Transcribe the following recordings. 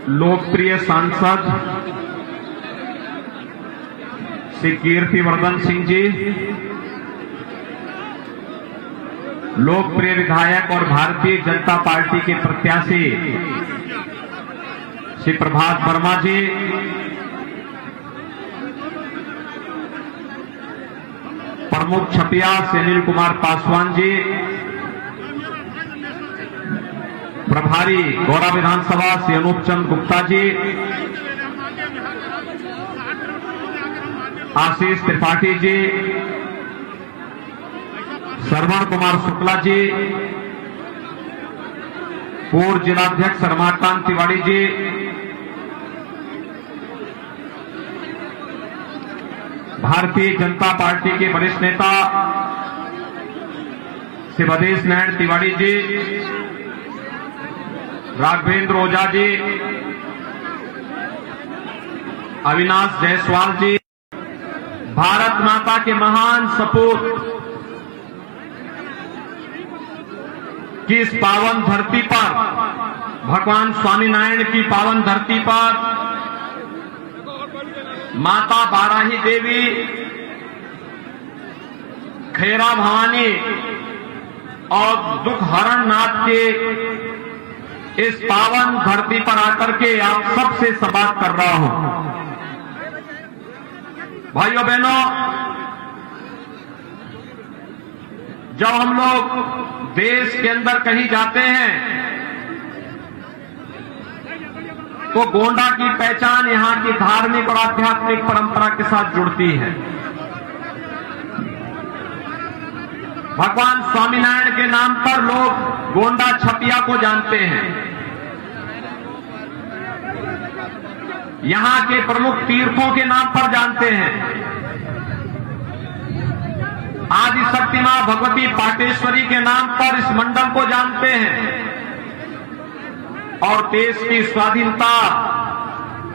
लोकप्रिय सांसद श्री कीर्तिवर्धन सिंह जी, लोकप्रिय विधायक और भारतीय जनता पार्टी के प्रत्याशी श्री प्रभात वर्मा जी, प्रमुख छपिया श्री अनिल कुमार पासवान जी, प्रभारी गौरा विधानसभा श्री अनूप चंद गुप्ता जी, आशीष त्रिपाठी जी, श्रवण कुमार शुक्ला जी, पूर्व जिलाध्यक्ष रमाकांत तिवारी जी, भारतीय जनता पार्टी के वरिष्ठ नेता श्री भदेश नारायण तिवारी जी, राघवेंद्र ओझा जी, अविनाश जायसवाल जी, भारत माता के महान सपूत की इस पावन धरती पर, भगवान स्वामीनारायण की पावन धरती पर माता बाराही देवी, खेरा भवानी और दुख हरण नाथ के इस पावन धरती पर आकर के आप सबसे संवाद कर रहा हूं। भाइयों बहनों, जब हम लोग देश के अंदर कहीं जाते हैं तो गोंडा की पहचान यहां की धार्मिक और आध्यात्मिक परंपरा के साथ जुड़ती है। भगवान स्वामीनारायण के नाम पर लोग गोंडा छपिया को जानते हैं। यहां के प्रमुख तीर्थों के नाम पर जानते हैं। आदि शक्ति मां भगवती पाटेश्वरी के नाम पर इस मंडल को जानते हैं। और देश की स्वाधीनता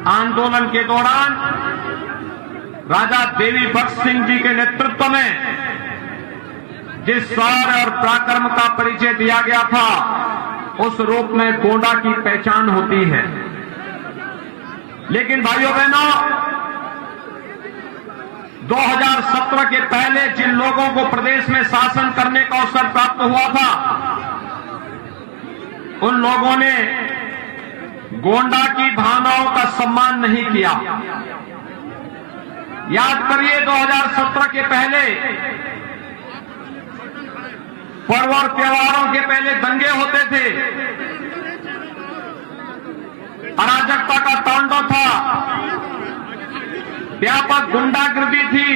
आंदोलन के दौरान राजा देवी बख्श सिंह जी के नेतृत्व में जिस शौर्य और पराक्रम का परिचय दिया गया था, उस रूप में गोंडा की पहचान होती है। लेकिन भाइयों बहनों, 2017 के पहले जिन लोगों को प्रदेश में शासन करने का अवसर प्राप्त हुआ था, उन लोगों ने गोंडा की भावनाओं का सम्मान नहीं किया। याद करिए, 2017 के पहले पर्व और त्योहारों के पहले दंगे होते थे, अराजकता का तांडव था, व्यापक गुंडागर्दी थी,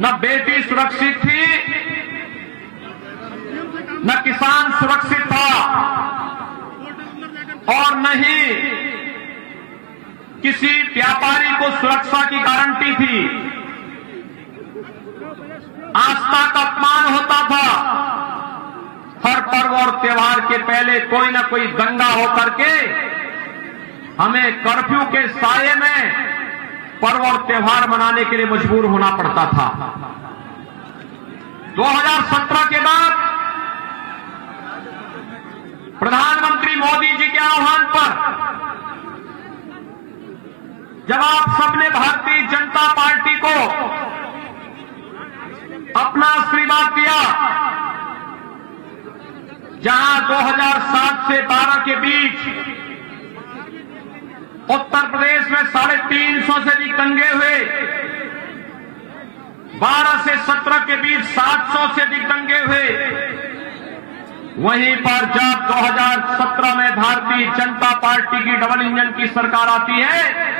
न बेटी सुरक्षित थी, न किसान सुरक्षित था, और न ही किसी व्यापारी को सुरक्षा की गारंटी थी। आस्था का अपमान होता था। हर पर्व और त्योहार के पहले कोई न कोई दंगा होकर के हमें कर्फ्यू के साये में पर्व और त्योहार मनाने के लिए मजबूर होना पड़ता था। 2017 के बाद प्रधानमंत्री मोदी जी के आह्वान पर जब आप सबने भारतीय जनता पार्टी को अपना आशीर्वाद दिया, जहां 2007 से 12 के बीच उत्तर प्रदेश में 350 से अधिक दंगे हुए, 12 से 17 के बीच 700 से अधिक दंगे हुए, वहीं पर जब 2017 में भारतीय जनता पार्टी की डबल इंजन की सरकार आती है,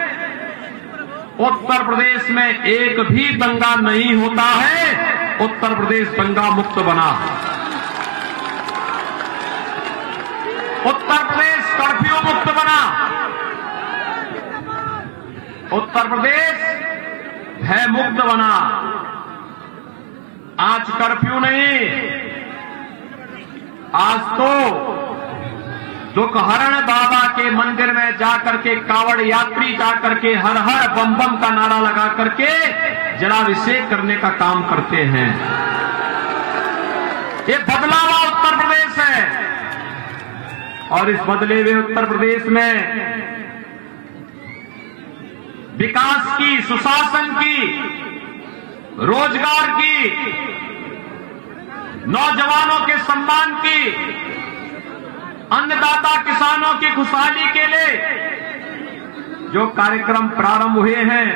उत्तर प्रदेश में एक भी दंगा नहीं होता है। उत्तर प्रदेश दंगा मुक्त बना। उत्तर प्रदेश कर्फ्यू मुक्त बना। उत्तर प्रदेश भय मुक्त बना। आज कर्फ्यू नहीं, आज तो दुखहरण बाबा के मंदिर में जाकर के कावड़ यात्री जाकर के हर हर बम बम का नारा लगा करके जलाभिषेक करने का काम करते हैं। ये बदला हुआ उत्तर प्रदेश है। और इस बदले हुए उत्तर प्रदेश में विकास की, सुशासन की, रोजगार की, नौजवानों के सम्मान की, अन्नदाता किसानों की खुशहाली के लिए जो कार्यक्रम प्रारंभ हुए हैं,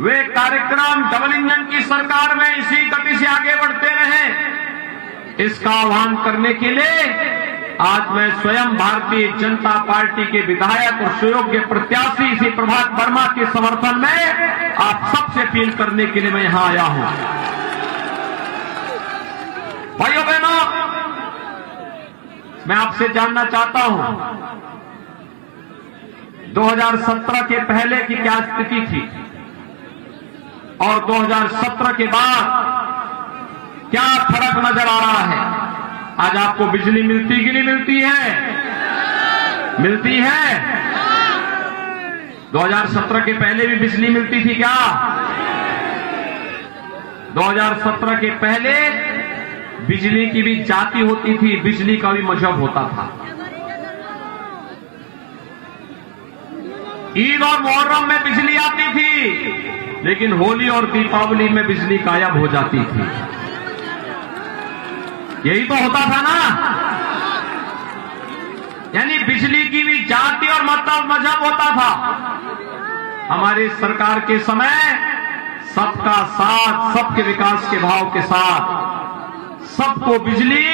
वे कार्यक्रम डबल इंजन की सरकार में इसी गति से आगे बढ़ते रहे। इसका आह्वान करने के लिए आज मैं स्वयं भारतीय जनता पार्टी के विधायक और सुयोग्य प्रत्याशी श्री प्रभात वर्मा के समर्थन में आप सबसे अपील करने के लिए मैं यहां आया हूं। भाइयों बहनों, मैं आपसे जानना चाहता हूं 2017 के पहले की क्या स्थिति थी और 2017 के बाद क्या फर्क नजर आ रहा है। आज आपको बिजली मिलती कि नहीं मिलती है? मिलती है। 2017 के पहले भी बिजली मिलती थी क्या? 2017 के पहले बिजली की भी जाति होती थी, बिजली का भी मजहब होता था। ईद और मुहर्रम में बिजली आती थी, लेकिन होली और दीपावली में बिजली गायब हो जाती थी। यही तो होता था ना। यानी बिजली की भी जाति और मजहब होता था। हमारी सरकार के समय सबका साथ, सबके विकास के भाव के साथ सबको बिजली,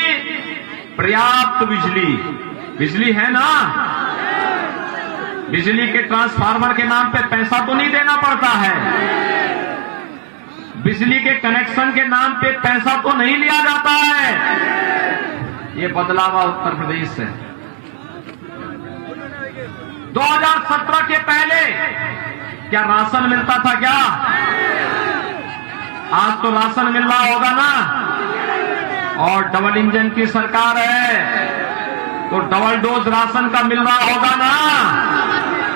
पर्याप्त बिजली, बिजली है ना। बिजली के ट्रांसफार्मर के नाम पे पैसा तो नहीं देना पड़ता है, बिजली के कनेक्शन के नाम पे पैसा तो नहीं लिया जाता है। ये बदलाव उत्तर प्रदेश से 2017 के पहले क्या राशन मिलता था क्या? आज तो राशन मिल रहा होगा ना। और डबल इंजन की सरकार है तो डबल डोज राशन का मिल रहा होगा ना।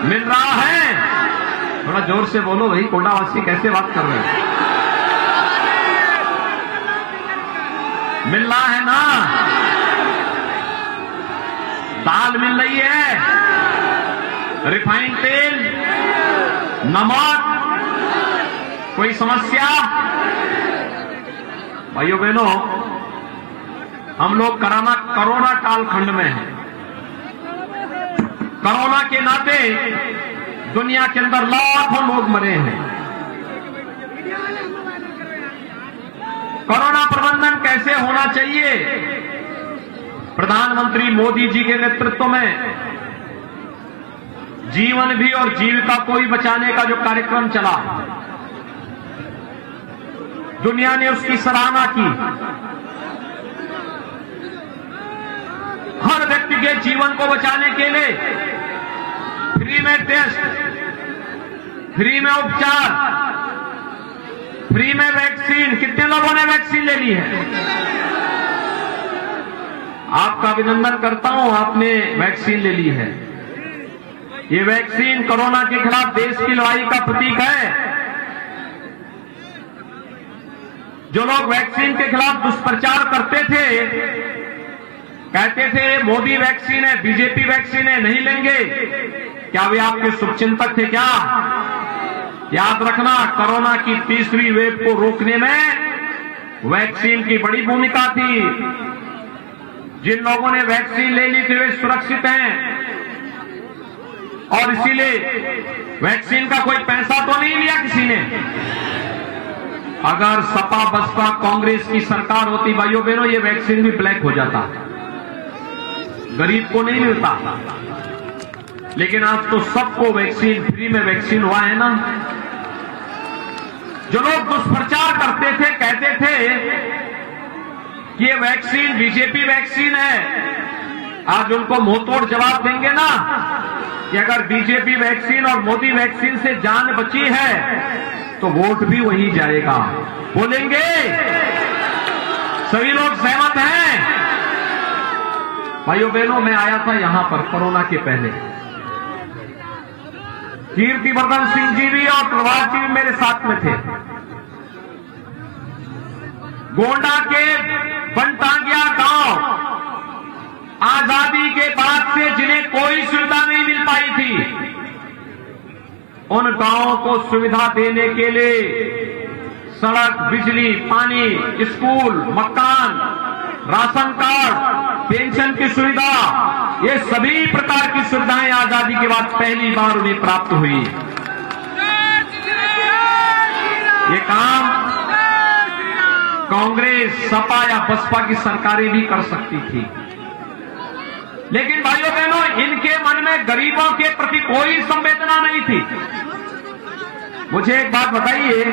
मिल रहा है। थोड़ा जोर से बोलो भाई, कोंडावासी कैसे बात कर रहे हैं? मिल रहा है ना। दाल मिल रही है, रिफाइंड तेल, नमक, कोई समस्या? भाइयों बहनों, हम लोग कोरोना कालखंड में हैं। कोरोना के नाते दुनिया के अंदर लाखों लोग मरे हैं। कोरोना प्रबंधन कैसे होना चाहिए? प्रधानमंत्री मोदी जी के नेतृत्व में जीवन भी और जीविका को भी बचाने का जो कार्यक्रम चला, दुनिया ने उसकी सराहना की। हर व्यक्ति के जीवन को बचाने के लिए फ्री में टेस्ट, फ्री में उपचार, फ्री में वैक्सीन। कितने लोगों ने वैक्सीन ले ली है? आपका अभिनंदन करता हूं, आपने वैक्सीन ले ली है। ये वैक्सीन कोरोना के खिलाफ देश की लड़ाई का प्रतीक है। जो लोग वैक्सीन के खिलाफ दुष्प्रचार करते थे, कहते थे मोदी वैक्सीन है, बीजेपी वैक्सीन है, नहीं लेंगे, क्या वे आपके शुभचिंतक थे क्या? याद रखना, कोरोना की तीसरी वेव को रोकने में वैक्सीन की बड़ी भूमिका थी। जिन लोगों ने वैक्सीन ले ली थी वे सुरक्षित हैं और इसीलिए वैक्सीन का कोई पैसा तो नहीं लिया किसी ने। अगर सपा बसपा कांग्रेस की सरकार होती भाइयों बहनों, ये वैक्सीन भी ब्लैक हो जाता, गरीब को नहीं मिलता। लेकिन आज तो सबको वैक्सीन, फ्री में वैक्सीन हुआ है ना। जो लोग दुष्प्रचार करते थे, कहते थे कि ये वैक्सीन बीजेपी वैक्सीन है, आज उनको मुंहतोड़ जवाब देंगे ना कि अगर बीजेपी वैक्सीन और मोदी वैक्सीन से जान बची है तो वोट भी वही जाएगा। बोलेंगे? सभी लोग सहमत हैं? भाइयों बहनों, मैं आया था यहां पर कोरोना के पहले। कीर्तिवर्धन सिंह जी भी और प्रभात जी भी मेरे साथ में थे। गोंडा के बनटांगिया गांव आजादी के बाद से जिन्हें कोई सुविधा नहीं मिल पाई थी, उन गांवों को सुविधा देने के लिए सड़क, बिजली, पानी, स्कूल, मकान, राशन कार्ड, पेंशन की सुविधा, ये सभी प्रकार की सुविधाएं आजादी के बाद पहली बार उन्हें प्राप्त हुई। ये काम कांग्रेस, सपा या बसपा की सरकारें भी कर सकती थी, लेकिन भाइयों बहनों, इनके मन में गरीबों के प्रति कोई संवेदना नहीं थी। मुझे एक बात बताइए,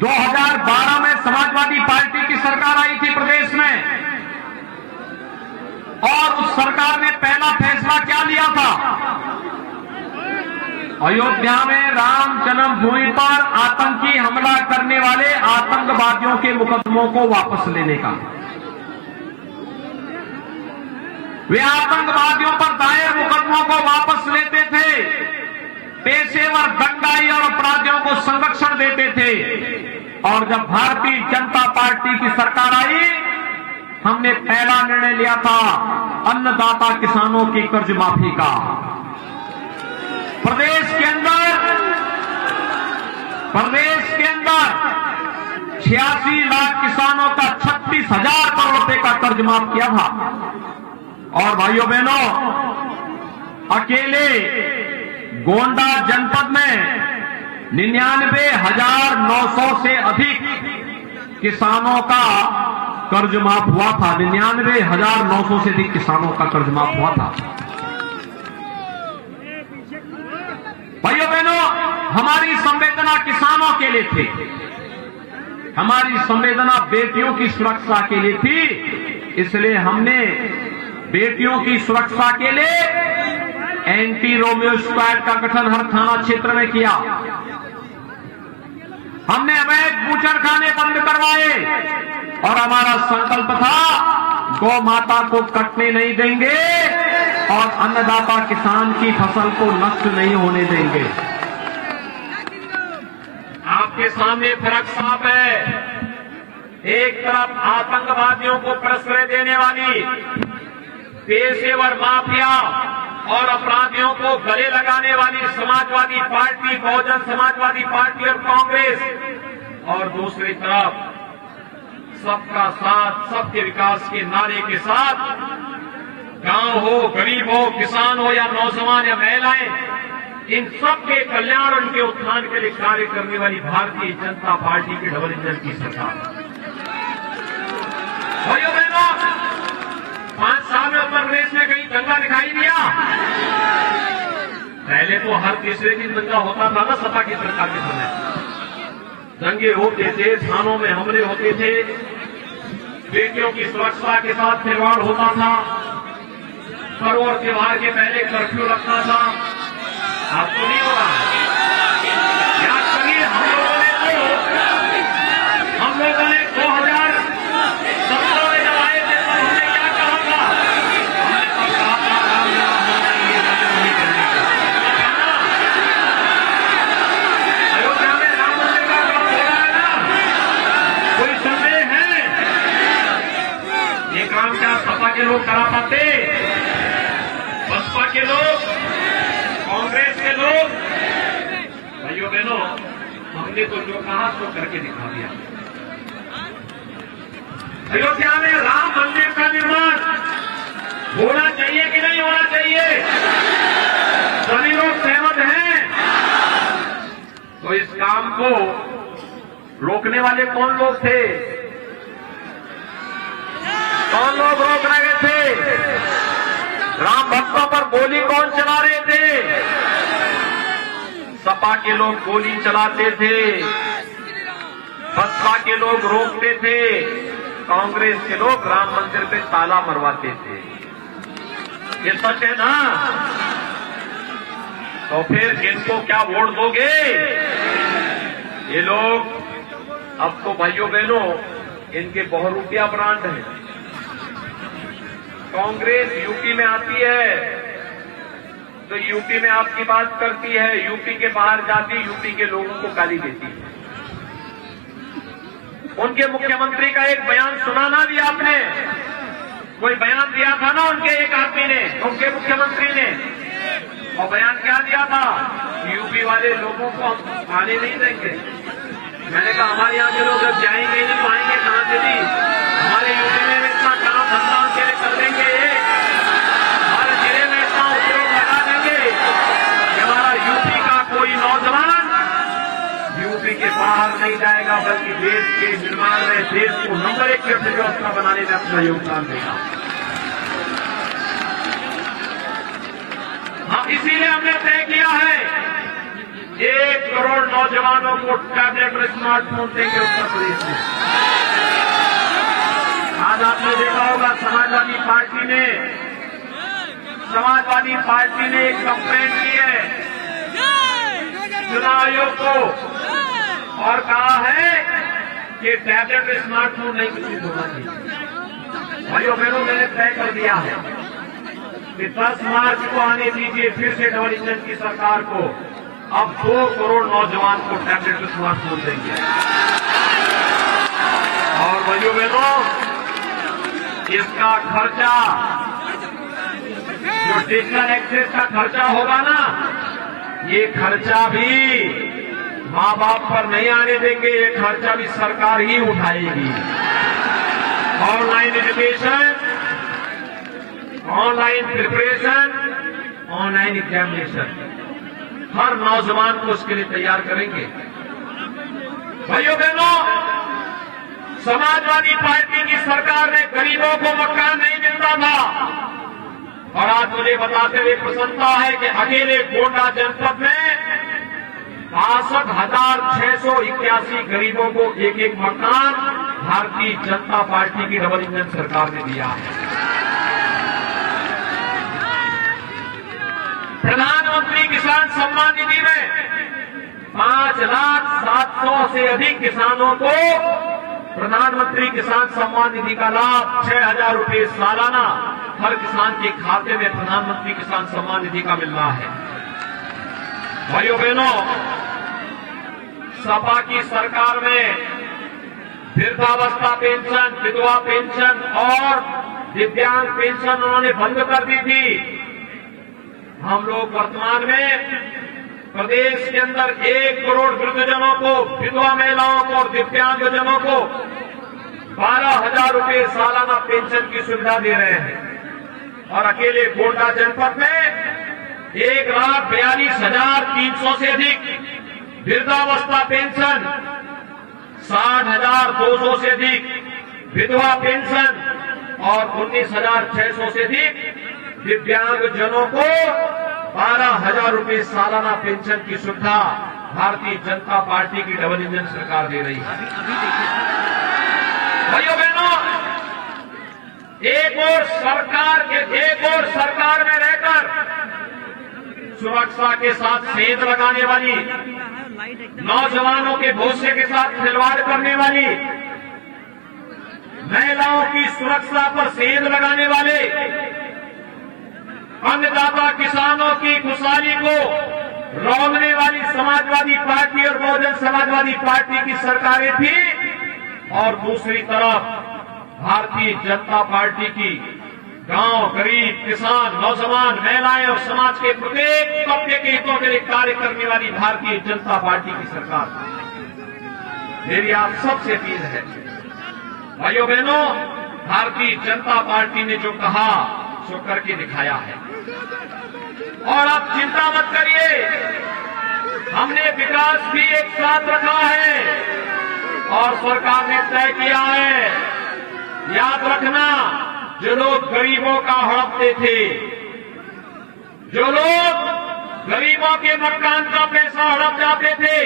2012 में समाजवादी पार्टी की सरकार आई थी प्रदेश में, और उस सरकार ने पहला फैसला क्या लिया था? अयोध्या में राम जन्मभूमि पर आतंकी हमला करने वाले आतंकवादियों के मुकदमों को वापस लेने का। वे आतंकवादियों पर दायर मुकदमों को वापस लेते थे, पेशेवर दंगाई और अपराधियों को संरक्षण देते थे। और जब भारतीय जनता पार्टी की सरकार आई, हमने पहला निर्णय लिया था अन्नदाता किसानों की कर्ज माफी का। प्रदेश के अंदर 86 लाख किसानों का 36,000 करोड़ रुपए का कर्ज माफ किया था। और भाइयों बहनों, अकेले गोंडा जनपद में 99,900 से अधिक किसानों का कर्ज माफ हुआ था। 99,900 से अधिक किसानों का कर्ज माफ हुआ था। भाइयों बहनों, हमारी संवेदना किसानों के लिए थी, हमारी संवेदना बेटियों की सुरक्षा के लिए थी। इसलिए हमने बेटियों की सुरक्षा के लिए एंटी रोमियो स्क्वाड का गठन हर थाना क्षेत्र में किया। हमने अवैध बूचड़खाने बंद करवाए और हमारा संकल्प था गौ माता को कटने नहीं देंगे और अन्नदाता किसान की फसल को नष्ट नहीं होने देंगे। आपके सामने फर्क साफ है। एक तरफ आतंकवादियों को प्रश्रय देने वाली पेशेवर माफिया और अपराधियों को गले लगाने वाली समाजवादी पार्टी, बहुजन समाजवादी पार्टी और कांग्रेस, और दूसरी तरफ सबका साथ, सबके विकास के नारे के साथ गांव हो, गरीब हो, किसान हो या नौजवान या महिलाएं, इन सबके कल्याण और उनके उत्थान के लिए कार्य करने वाली भारतीय जनता पार्टी की डबल इंजन की सरकार। भाइयों बहनों, 5 साल में उत्तर प्रदेश में कहीं दंगा दिखाई दिया? पहले तो हर तीसरे दिन दंगा होता था ना सपा की सरकार के समय। दंगे होते थे, थानों में हमले होते थे, बेटियों की सुरक्षा के साथ खिलवाड़ होता था, पर्व और त्योहार के पहले कर्फ्यू लगता था। अब तो नहीं हो रहा है। याद करिए, हम लोगों ने 2017 में जब आए थे तो हमने क्या कहा था? हमने तो कहा था राम राम होना ये नजर नहीं करने का। अयोध्या में राम मंदिर का काम हो रहा है ना, कोई संदेह है? ये काम क्या सपा के लोग करा पाते? बसपा के लोग, कांग्रेस के लोग? भाइयों बहनों, हमने तो जो कहा सो करके दिखा दिया। अयोध्या में राम मंदिर का निर्माण होना चाहिए कि नहीं होना चाहिए? सभी लोग सहमत हैं। तो इस काम को रोकने वाले कौन लोग थे? कौन लोग रोक रहे थे? राम भक्तों पर गोली कौन चला रहे थे? सपा के लोग गोली चलाते थे, बसपा के लोग रोकते थे, कांग्रेस के लोग राम मंदिर पे ताला मरवाते थे। ये सच है ना? तो फिर इनको क्या वोट दोगे? ये लोग अब तो भाइयों बहनों, इनके बहुरूपिया ब्रांड हैं। कांग्रेस यूपी में आती है तो यूपी में आपकी बात करती है, यूपी के बाहर जाती यूपी के लोगों को गाली देती है। उनके मुख्यमंत्री का एक बयान सुना ना भी आपने? कोई बयान दिया था ना उनके एक आदमी ने, उनके मुख्यमंत्री ने, और बयान क्या दिया था? यूपी वाले लोगों को हम आने नहीं देंगे। मैंने कहा हमारे यहाँ के लोग जब जाएंगे नहीं तो आएंगे कहां से जी? हमारे यूपी में इतना काम धंधा उनके लिए कर देंगे, हमारे जिले में इतना उद्योग लगा देंगे कि हमारा यूपी का कोई नौजवान यूपी के बाहर नहीं जाएगा, बल्कि देश के निर्माण में, देश को नंबर 1 की अर्थव्यवस्था बनाने में अपना योगदान देगा। हाँ, इसीलिए हमने तय किया है 1 करोड़ नौजवानों को टैबलेट और स्मार्टफोन देंगे उत्तर प्रदेश में। आज आपने देखा होगा समाजवादी पार्टी ने एक कंप्लेंट की है चुनाव आयोग को और कहा है कि टैबलेट और स्मार्टफोन नहीं विकसित होना चाहिए। भाइयों बहनों, मैंने तय कर दिया है कि 10 मार्च को आने दीजिए फिर से डबल इंजन की सरकार को। अब 2 करोड़ नौजवान को टैबलेट और स्मार्टफोन देंगे। और भाइयों बहनों, इसका खर्चा, जो डिजिटल एक्सेस का खर्चा होगा ना, ये खर्चा भी माँ बाप पर नहीं आने देंगे, ये खर्चा भी सरकार ही उठाएगी। Online education, online preparation, online examination, हर नौजवान को उसके लिए तैयार करेंगे। भाइयों बहनों, समाजवादी पार्टी की सरकार में गरीबों को मकान नहीं मिलता था, और आज मुझे बताते हुए प्रसन्नता है कि अकेले गोंडा जनपद में 62,681 गरीबों को एक मकान भारतीय जनता पार्टी की डबल इंजन सरकार ने दिया है। प्रधानमंत्री किसान सम्मान निधि में 5,07,000 से अधिक किसानों को प्रधानमंत्री किसान सम्मान निधि का लाभ 6,000 रुपये सालाना हर किसान के खाते में प्रधानमंत्री किसान सम्मान निधि का मिल रहा है। भाइयों बहनों, सपा की सरकार में वृद्धावस्था पेंशन, विधवा पेंशन और दिव्यांग पेंशन उन्होंने बंद कर दी थी। हम लोग वर्तमान में प्रदेश के अंदर 1 करोड़ वृद्धजनों को, विधवा महिलाओं को और दिव्यांगजनों को 12,000 रुपये सालाना पेंशन की सुविधा दे रहे हैं। और अकेले गोंडा जनपद में 1,42,300 से अधिक वृद्धावस्था पेंशन, 60,200 से अधिक विधवा पेंशन और 19,600 से अधिक दिव्यांगजनों को 12,000 रुपये सालाना पेंशन की सुविधा भारतीय जनता पार्टी की डबल इंजन सरकार दे रही है। भाइयों बहनों, एक और सरकार में रहकर सुरक्षा के साथ सेंध लगाने वाली, नौजवानों के भविष्य के साथ खिलवाड़ करने वाली, महिलाओं की सुरक्षा पर सेंध लगाने वाले, अन्नदाता किसानों की खुशहाली को रौंदने वाली समाजवादी पार्टी और बहुजन समाजवादी पार्टी की सरकारें थी। और दूसरी तरफ भारतीय जनता पार्टी की गांव, गरीब, किसान, नौजवान, महिलाएं और समाज के प्रत्येक तबके के हितों के लिए कार्य करने वाली भारतीय जनता पार्टी की सरकार। मेरी आप सबसे अपील है, भाइयों बहनों, भारतीय जनता पार्टी ने जो कहा सो करके दिखाया है। और आप चिंता मत करिए, हमने विकास भी एक साथ रखा है और सरकार ने तय किया है। याद रखना, जो लोग गरीबों का हड़पते थे, जो लोग गरीबों के मकान का पैसा हड़प जाते थे,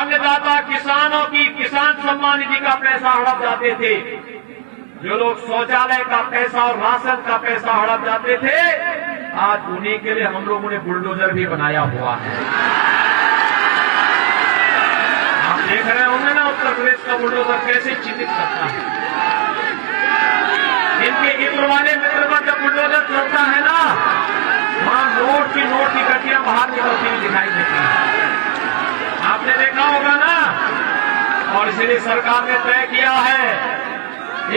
अन्नदाता किसानों की किसान सम्मान निधि का पैसा हड़प जाते थे, जो लोग शौचालय का पैसा और राशन का पैसा हड़प जाते थे, आज उन्हीं के लिए हम लोगों ने बुलडोजर भी बनाया हुआ है। आप देख रहे होंगे ना उत्तर प्रदेश का बुलडोजर कैसे चिन्हित करता है। इनके इत्र वाले मित्र पर जब बुलडोजर चलता है ना, वहां नोट की गड्डियां बाहर निकलती हुई दिखाई देती हैं। आपने देखा होगा ना। और इसलिए सरकार ने तय किया है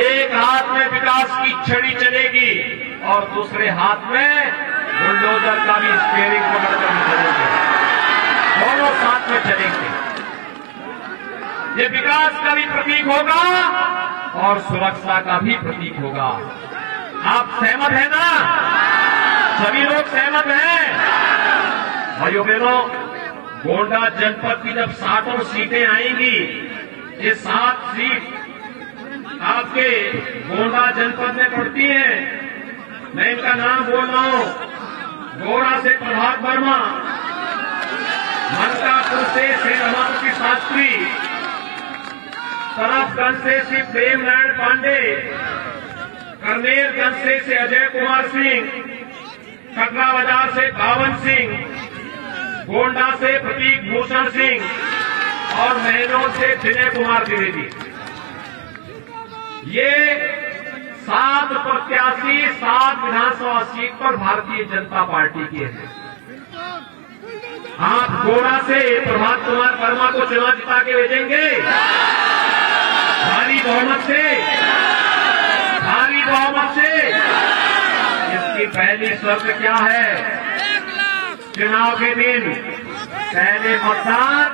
एक हाथ में विकास की छड़ी चलेगी और दूसरे हाथ में बुलडोजर का भी स्टीयरिंग पकड़कर चलेंगे, दोनों साथ में चलेंगे। ये विकास का भी प्रतीक होगा और सुरक्षा का भी प्रतीक होगा। आप सहमत हैं ना? सभी लोग सहमत हैं? भाइयों बहनों, गोंडा जनपद की जब 60 सीटें आएंगी, ये 7 सीट आपके गोंडा जनपद में पड़ती हैं। मैं इनका नाम बोल रहा हूं। गोड़ा से प्रभात वर्मा, मनकापुर से श्री रमापति शास्त्री, सरफगंज से श्री प्रेम नारायण पांडे, करनेलगंज से अजय कुमार सिंह, कटरा बाजार से बावन सिंह, गोंडा से प्रतीक भूषण सिंह और महनौर से विजय कुमार द्विवेदी। ये 7 प्रत्याशी 7 विधानसभा सीट पर भारतीय जनता पार्टी के हैं। आप गोड़ा से प्रभात कुमार वर्मा को चुनाव जिता के भेजेंगे भारी बहुमत से, भारी बहुमत से। इसकी पहली शर्त क्या है? चुनाव के दिन पहले मतदान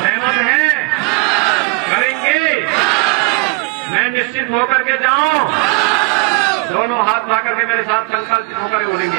सहमत है? करेंगे? मैं निश्चित होकर के जाऊं, दोनों हाथ ला करके मेरे साथ संकल्प होकर बोलेंगे।